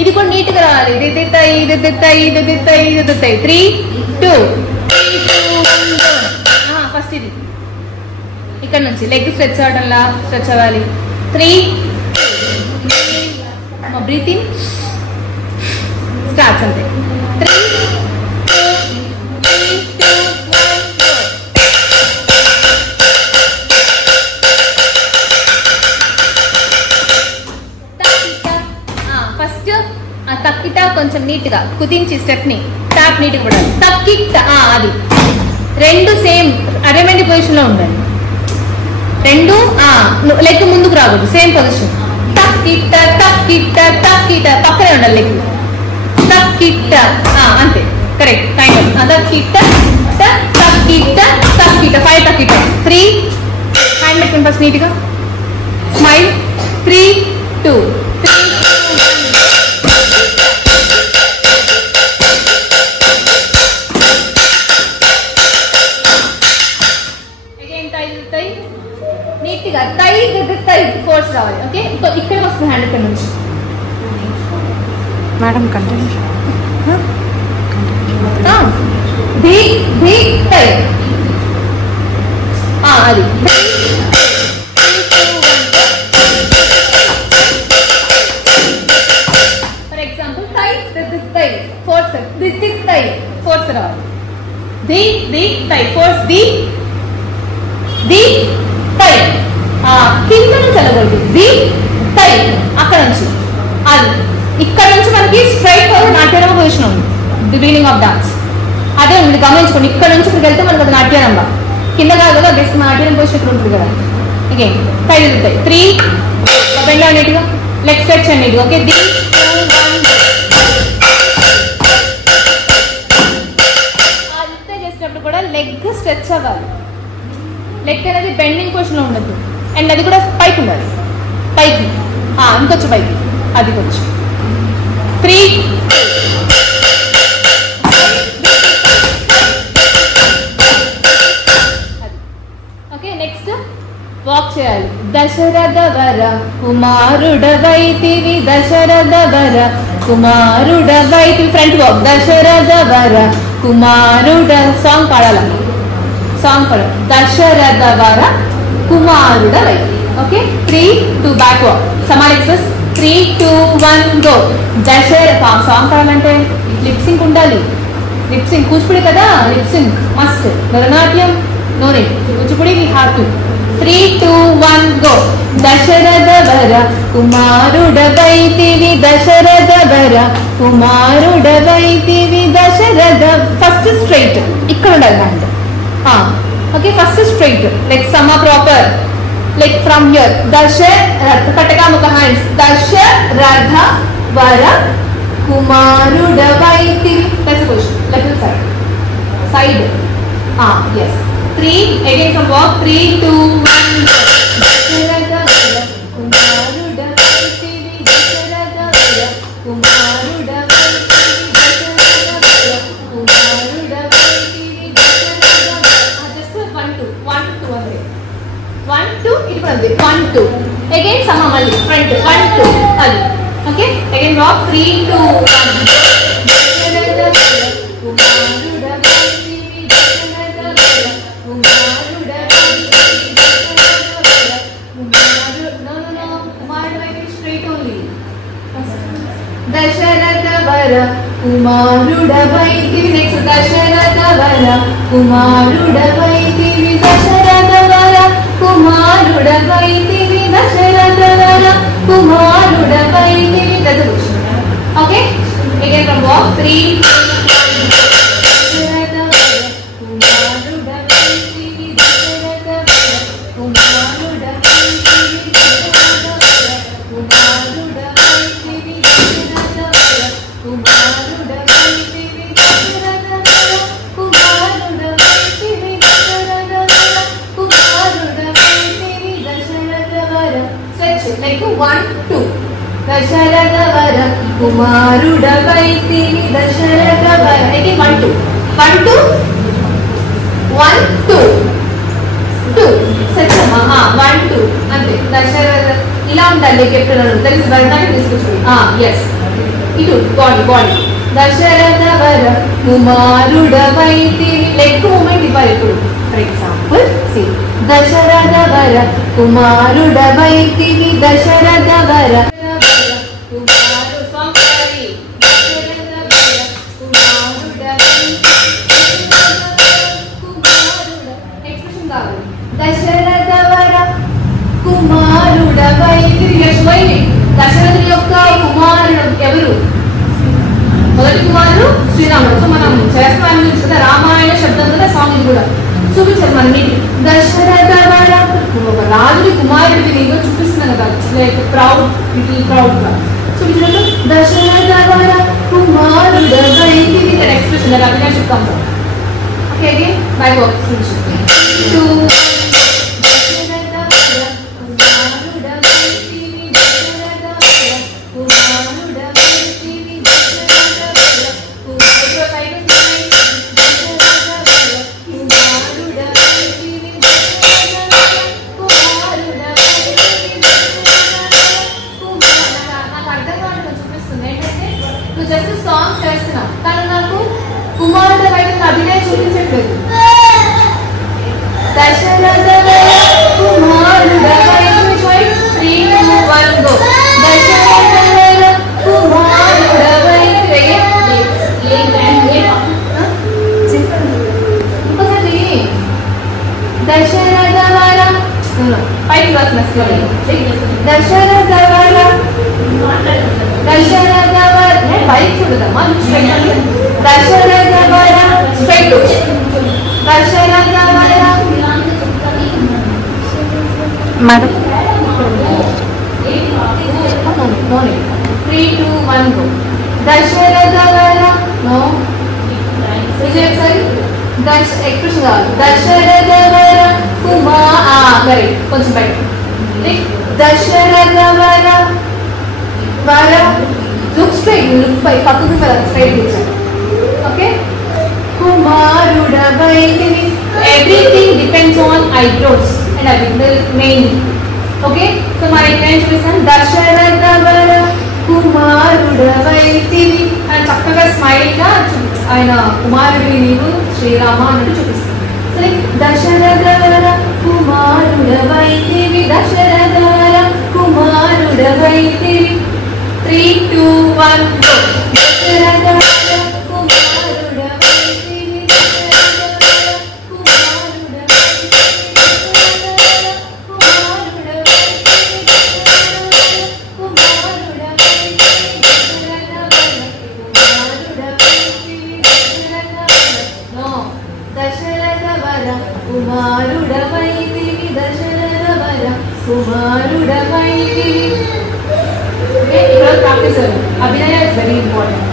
ఇది కూడా నీట్ గా రావాలి. దిద్దుతాయి దిద్దుతాయి దిద్దుతాయి దిద్దుతాయి. 3, 2, 1 ఫస్ట్ ఇది ఇక్కడ నుంచి లెగ్ స్ట్రెచ్ అవడంలా స్ట్రెచ్ అవ్వాలి. 3, బ్రీతింగ్ స్టార్ట్స్ అంతే. 3, 2, 1 ఫస్ట్ తక్కిట కొంచెం నీట్ గా కుదించి స్టెప్ ని టాప్ నీట్ గా పడాలి. తక్కిట అది 2 సేమ్ అరేమెంట్ పొజిషన్ లో ఉండాలి. 2 లెగ్ ముందుకు రాకూడదు. Same position. తక్కిట తక్కిట తక్కిట పక్కనే ఉండాలి లెగ్. తక్కిట అంతే కరెక్ట్. కైండ్ ఆఫ్ తక్కిట తక్కిట తక్కిట 5 తక్కిట. 3 హ్యాండ్ పెట్టుకుని ఫస్ట్ నీట్ గా స్మైల్. 3, 2, 3, 1 నీట్ గా తై దిద్దుతాయి ఫోర్స్ రావాలి. ఓకే ఇక్కడ వస్తుంది హ్యాండ్ ఇక్కడ నుంచి మేడం కంటిన్యూ. ది ది తై అది. ఫర్ ఎగ్జాంపుల్ తై దిద్దుతాయి ఫోర్స్ దిద్దుతాయి ఫోర్స్ రావాలి. ది ది తై ఫోర్స్ ది ది తై కింద నుంచి వెళ్ళకూడదు. ది తై అక్కడ నుంచి అది. ఇక్కడ నుంచి మనకి స్ట్రైట్ నాట్యరంభ పొజిషన్ ఉంది. ది బిగినింగ్ ఆఫ్ డాన్స్ అదే ఉంది గమనించుకోండి. ఇక్కడ నుంచి ఇక్కడికి వెళ్తే మనకు అది నాట్యరంభ. కింద కాదు కదా బెస్ట్ నాట్యరంభ పొజిషన్ ఇక్కడ ఉంటుంది కదా. అగైన్ తై దిగుతాయి. 3 బెండ్ అన్నిటిగా లెగ్ స్ట్రెచ్ అన్నిటి. ఓకే ది 2, 1 అది చేసినప్పుడు కూడా లెగ్ స్ట్రెచ్ అవ్వాలి. లెగ్ అనేది బెండింగ్ పొజిషన్ లో ఉండదు. అండ్ అది కూడా పైకి ఉండాలి. పైకి ఇంకొచ్చు పైకి అది కొంచెం. 3 ఓకే నెక్స్ట్ వాక్ చేయాలి. దశరథ వర కుమారుడవైతివి దశరథ వర కుమారుడవైతివి. Front walk. దశరథ వర కుమారుడ సాంగ్ పాడాలమ్మా. సాంగ్ పాడాలి. దశరథ వర కుమారుడవై. Okay 3, 2 back walk. సమాన్ ఎక్స్ప్రెస్. 3, 2, 1 గో. దశరథ సాంగ్ పాడాలంటే లిప్సింగ్ ఉండాలి. లిప్సింగ్ కూచిపూడి కదా lip sync must. Bharatanatyam no need. Kuchipudi we have to. 3, 2, 1 go. దశరథ వర కుమారుడవైతివి దశరథ వర కుమారుడవైతివి దశరథ. ఫస్ట్ స్ట్రైట్ ఇక్కడ ఉండాలి hand. Okay first straight like సమ ప్రాపర్ లైక్ ఫ్రమ్ హియర్. దశరథ కటకాముఖ హ్యాండ్స్. దశరథ వర కుమారుడవైతివి left side side. yes 3 again from walk. 3, 2, 1 దశరథ వర కుమారుడవైతివి దశరథ వర కుమారుడవైతివి దశరథ వర కుమారుడవైతివి దశరథ వర. just 1, 2 1, 2 అంటే 1, 2 ఇది కూడా ఉంది. 1, 2 again సమ మళ్ళీ ఫ్రంట్ 1, 2 అది. Okay again walk. 3, 2, 1 దశరథ వర కుమారుడవైతివి దశరథ వర కుమారుడవైతివి దశరథ వర కుమారుడవైతివి స్ట్రైట్ ఓన్లీ. దశరథ వర కుమారుడవైతివి. నెక్స్ట్ దశరథ వర కుమారుడవైతివి దశరథ వర కుమారుడవైతివి దశరథ వర కుమారుడవైతివి. Okay again from walk. 3, 2, 1 దశరథ వర కుమారుడవైతివి దశరథ వర కుమారుడవైతివి దశరథ వర కుమారుడవైతివి దశరథ వర కుమారుడవైతివి దశరథ వర కుమారుడవైతివి దశరథ వర కుమారుడవైతివి దశరథ వర. స్ట్రెచ్ లైక్ 1, 2 దశరథ వర కుమారుడవైతివి దశరథ వర. అయితే 1, 2 1, 2 1, 2 2 సచ్చమ్మా 1, 2 అంతే. దశరథ ఇలా ఉండాలి. కెప్టెన్ తెలుసు భరతనాట్యం తీసుకొచ్చి. yes ఇటు బాడీ దశరథ వర కుమారుడవైతివి లెగ్ మూమెంట్ ఇవ్వాలి ఇప్పుడు ఫర్ ఎగ్జాంపుల్ సి దశరథ వర కుమారుడవైతివి దశరథ వర దశరథ వర కుమారుడవైతివి దశరథుడి యొక్క కుమారుడు ఎవరు మొదటి కుమారుడు శ్రీరాముడు సో మనం చేస్తాం కదా రామాయణ శబ్దం కదా సాంగ్ కూడా చూపించారు మనకి దశరథ వర ఒక రాజుడి కుమారుడికి నేను చూపిస్తున్నాను కదా లైక్ ప్రౌడ్ ప్రౌడ్ గా చూపించారు దశరథ వర కుమారుడవైతివి that expression that Avinash come okay again by work to just song చేస్తున్నా కానీ నాకు కుమారుడు వైపు అభినయం చూపించట్లేదు దశరథ కుమారుడవైతివి 3 2 1 గో దశరథ కుమారుడవైతివి దశరథ వర పైకి వస్తున్నా దశరథ వర దశరథ వర పైకి చూడదమ్మా దశరథ వర స్ట్రైట్ దశరథ వర మేడం 3 2 1 గో దశరథ వర నో విజయ్ సార్ ఎక్స్ప్రెషన్ కావాలి దశరథ వర కరెక్ట్ కొంచెం బయట దశరథ వర వర లుక్ స్ట్రైట్ లుక్ పై పక్కకు స్ట్రైట్ ఇచ్చారు ఓకే కుమారుడవైతివి everything depends on eyebrows and eye main okay so మరి నేను చూపిస్తాను దశరథ వర కుమారుడవైతివి అని చక్కగా స్మైల్ గా ఆయన కుమారుడిని నీవు శ్రీరామ అన్నట్టు చూపిస్తాను సరే దశరథ వర కుమారుడవైతివి దశరథ వర కుమారుడవైతివి 3 2 1 go దశరథ వర కుమారుడవైతివి దశరథ వర కుమారుడవైతివి దశరథ వర కుమారుడవైతివి ప్రాక్టీస్ అభినయ ఇస్ వెరీ ఇంపార్టెంట్